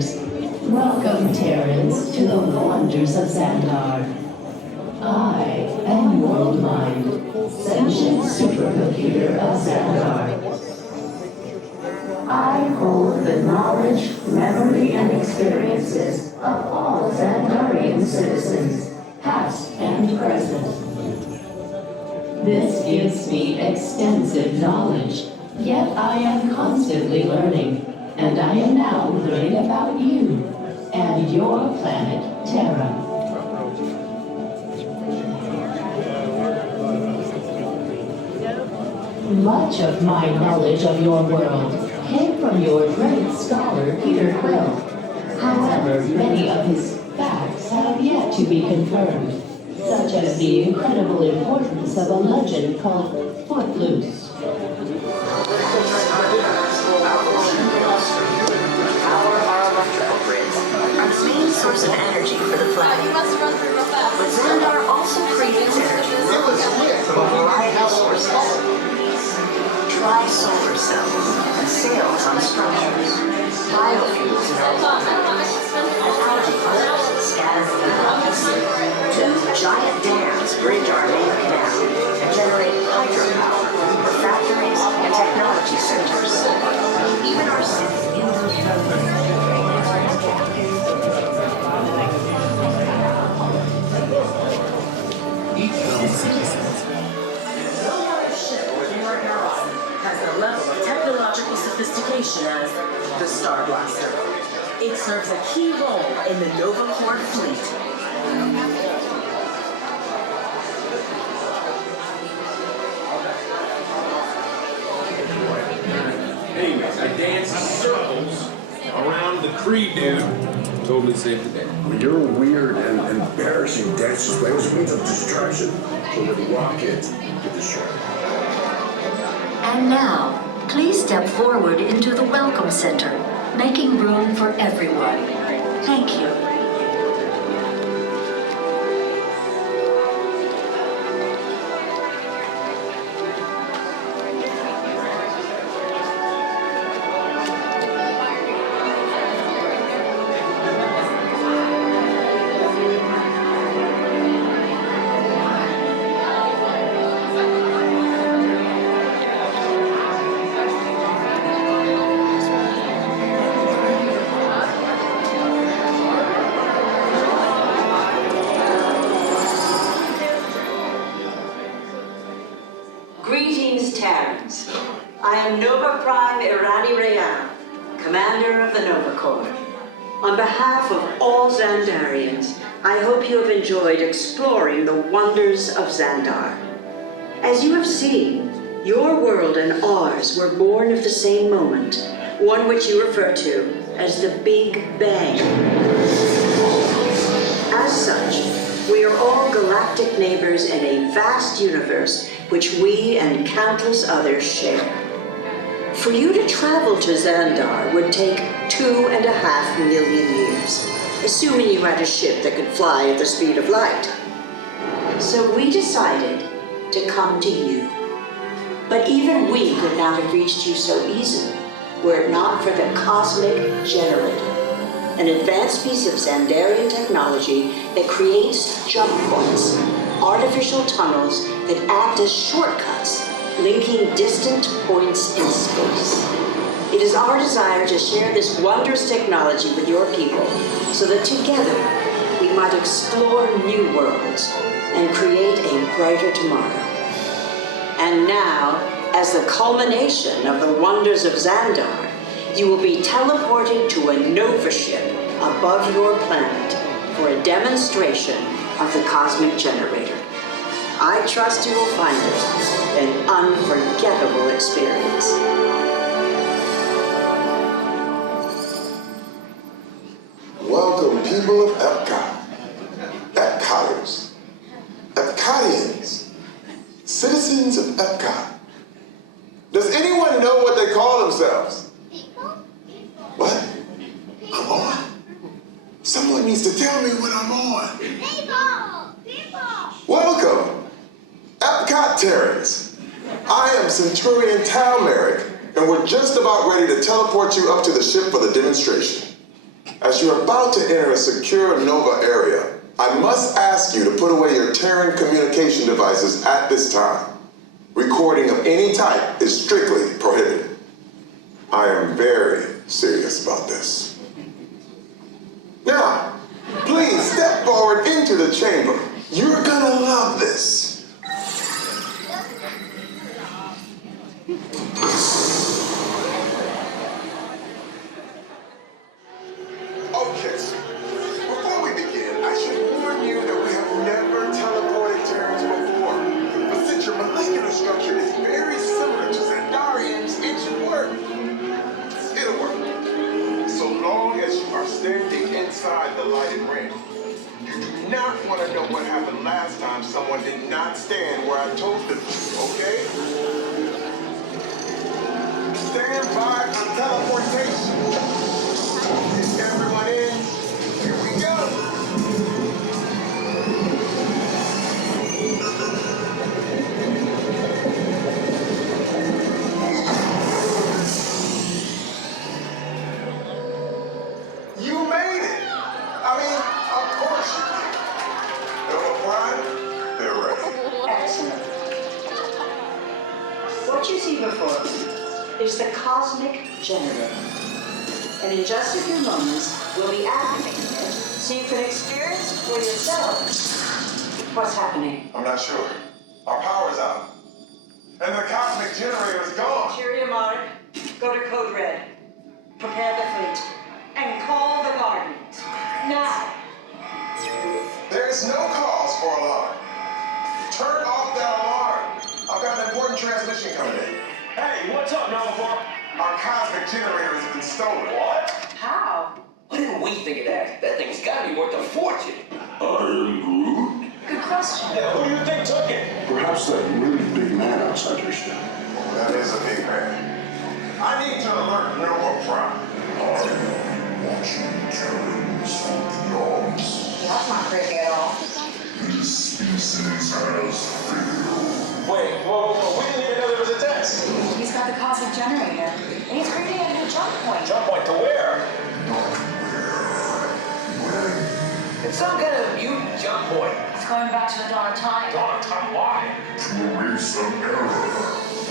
Wonders. Welcome, Terrans, to the Wonders of Xandar. I am World Mind, sentient supercomputer of Xandar. I hold the knowledge, memory, and experiences of all Xandarian citizens, past and present. This gives me extensive knowledge, yet I am constantly learning, and I am now learning about you and your planet, Terra. Much of my knowledge of your world came from your great scholar, Peter Quill. However, many of his facts have yet to be confirmed, such as the incredible importance of a legend called Footloose. Our electrical grids are the main source of energy for the planet. But Xandar also creates energy from a variety of sources. Try solar cells and sails on structures, biofuels in our water, and algae clusters scattered throughout the city. 2 giant dams bridge our main canal and generate hydropower for factories and technology centers. Even our city's indoor has the level of technological sophistication as the Star Blaster. It serves a key role in the Nova Corps fleet. Anyways, I danced circles around the Creed dude. Totally safe today. Your weird and embarrassing dance display was means of distraction. So when you walk it, get distracted. And now, please step forward into the Welcome Center, making room for everyone. Thank you. Greetings, Terrans. I am Nova Prime Irani Rayan, Commander of the Nova Corps. On behalf of all Xandarians, I hope you have enjoyed exploring the wonders of Xandar. As you have seen, your world and ours were born of the same moment, one which you refer to as the Big Bang. As such, we are all galactic neighbors in a vast universe which we and countless others share. For you to travel to Xandar would take 2.5 million years, assuming you had a ship that could fly at the speed of light. So we decided to come to you. But even we could not have reached you so easily were it not for the Cosmic Generator, an advanced piece of Xandarian technology that creates jump points, artificial tunnels that act as shortcuts, linking distant points in space. It is our desire to share this wondrous technology with your people so that together we might explore new worlds and create a brighter tomorrow. And now, as the culmination of the wonders of Xandar, you will be teleported to a Nova ship above your planet for a demonstration of the Cosmic Generator. I trust you will find it an unforgettable experience. Welcome, people of EPCOT, EPCOTers, EPCOTians, citizens of EPCOT. Does anyone know what they call themselves? What? I'm on? Someone needs to tell me what I'm on. Welcome, EPCOT Terrans. I am Centurion Tal Merrick, and we're just about ready to teleport you up to the ship for the demonstration. As you're about to enter a secure Nova area, I must ask you to put away your Terran communication devices at this time. Recording of any type is strictly prohibited. I am very serious about this. Now, please step forward into the chamber. You're gonna love this. Okay, before we begin, I should warn you that we have never teleported Terrans before. But since your molecular structure is very similar to Xandarian's, it should work. It'll work. So long as you are standing inside the lighted ring. You do not want to know what happened last time someone did not stand where I told them to, okay? Stand by for teleportation. Is everyone in? Here we go. You made it. I mean, of course you did. Nova Prime, they're ready. Excellent. What you see before you is the cosmic generator. And in just a few moments, we'll be activating it so you can experience for yourselves what's happening. I'm not sure. Our power's out. And the cosmic generator is gone. Cheerio, Monarch. Go to Code Red. Prepare the fleet. And call the Guardians. Now. There's no cause for alarm. Turn off that alarm. I've got an important transmission coming in. Hey, what's up, Nova? Our cosmic generator has been stolen. What? How? What did we think of that? That thing's gotta be worth a fortune. I am Groot. Good question. Yeah, who do you think took it? Perhaps that really big man outside your ship. Oh, that is a big man. I need to alert Nova Prime. I am watching Terrans from beyond. That's not creepy at all. This species has failed. Wait, whoa, we didn't even know there was a test. He's got the cosmic generator, and he's creating a new jump point. Jump point to where? It's some kind of mutant jump point. It's going back to the dawn of time. Dawn of time, why? To erase an error.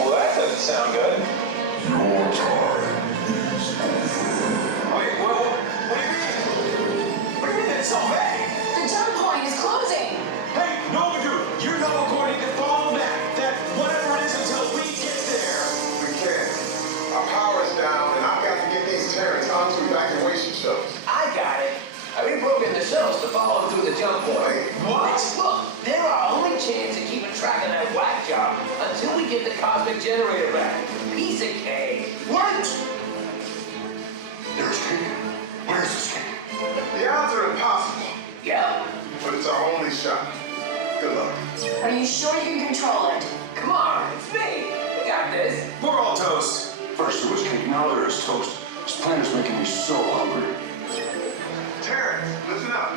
Well, that doesn't sound good. Your time is over. Wait, what do you mean? What do you mean it's so vague? The jump point is closing. Hey, Nova Dude, you know according to follow that whatever it is until we get there. We can't. Our power's down, and I've got to get these Terrans onto evacuation shuttles. I got it. I reprogrammed the shuttles to follow through the jump point. What? Look, they're our only chance of keeping track of that whack job until we get the cosmic generator back. Piece of cake. What? There's King. Where's this King? The odds are impossible, Yep. but it's our only shot. Good luck. Are you sure you can control it? Come on, it's me. We got this. We're all toast. First it was cake, now there is toast. This plan is making me so hungry. Terrans, listen up.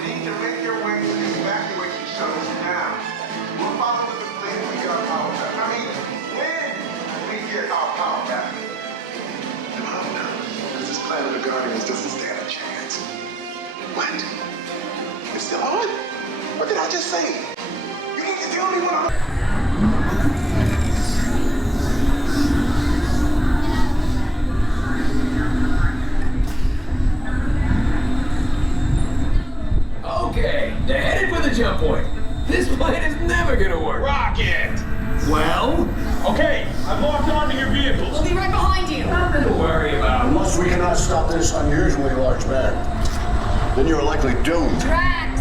You need to make your way to the evacuation shuttles now. We'll follow with the fleet when we get our power back. I mean, when we get our power back. This planet of Guardians doesn't stand a chance. What? It's still on? What did I just say? You need to tell me what I'm... Okay, they're headed for the jump point. This plan is never gonna work. Rocket! Well, Okay, I've locked onto your vehicles. We'll be right behind you. nothing to worry about. Unless we cannot stop this unusually large man, then you are likely doomed. Drax!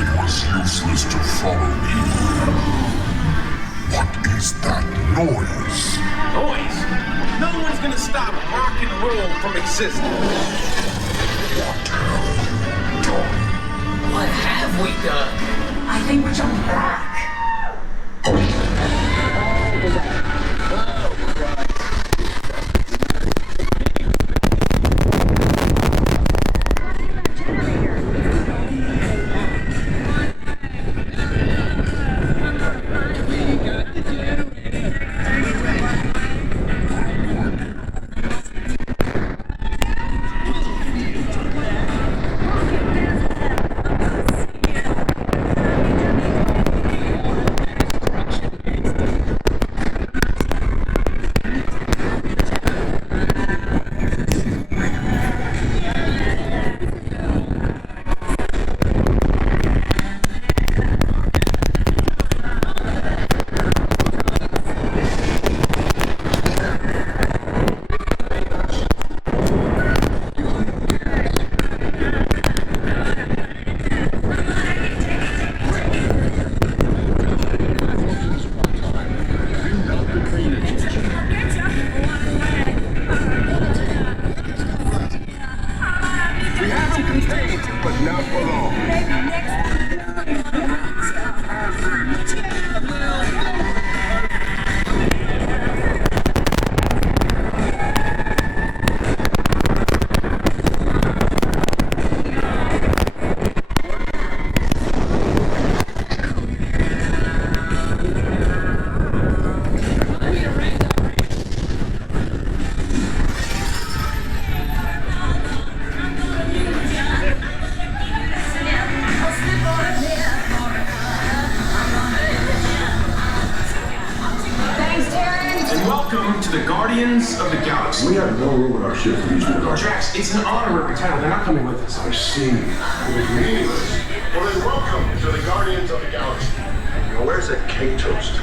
It was useless to follow me. What is that noise? Noise? No one's gonna stop rock and roll from existing. What have you done? What have we done? I think we're jumping back. Guardians of the Galaxy. We have no room in our ship for these new guardians. Drax, it's an honorary title. They're not coming with us. I see. It was meaningless. Well, then welcome to the Guardians of the Galaxy. Now, where's that cake toast?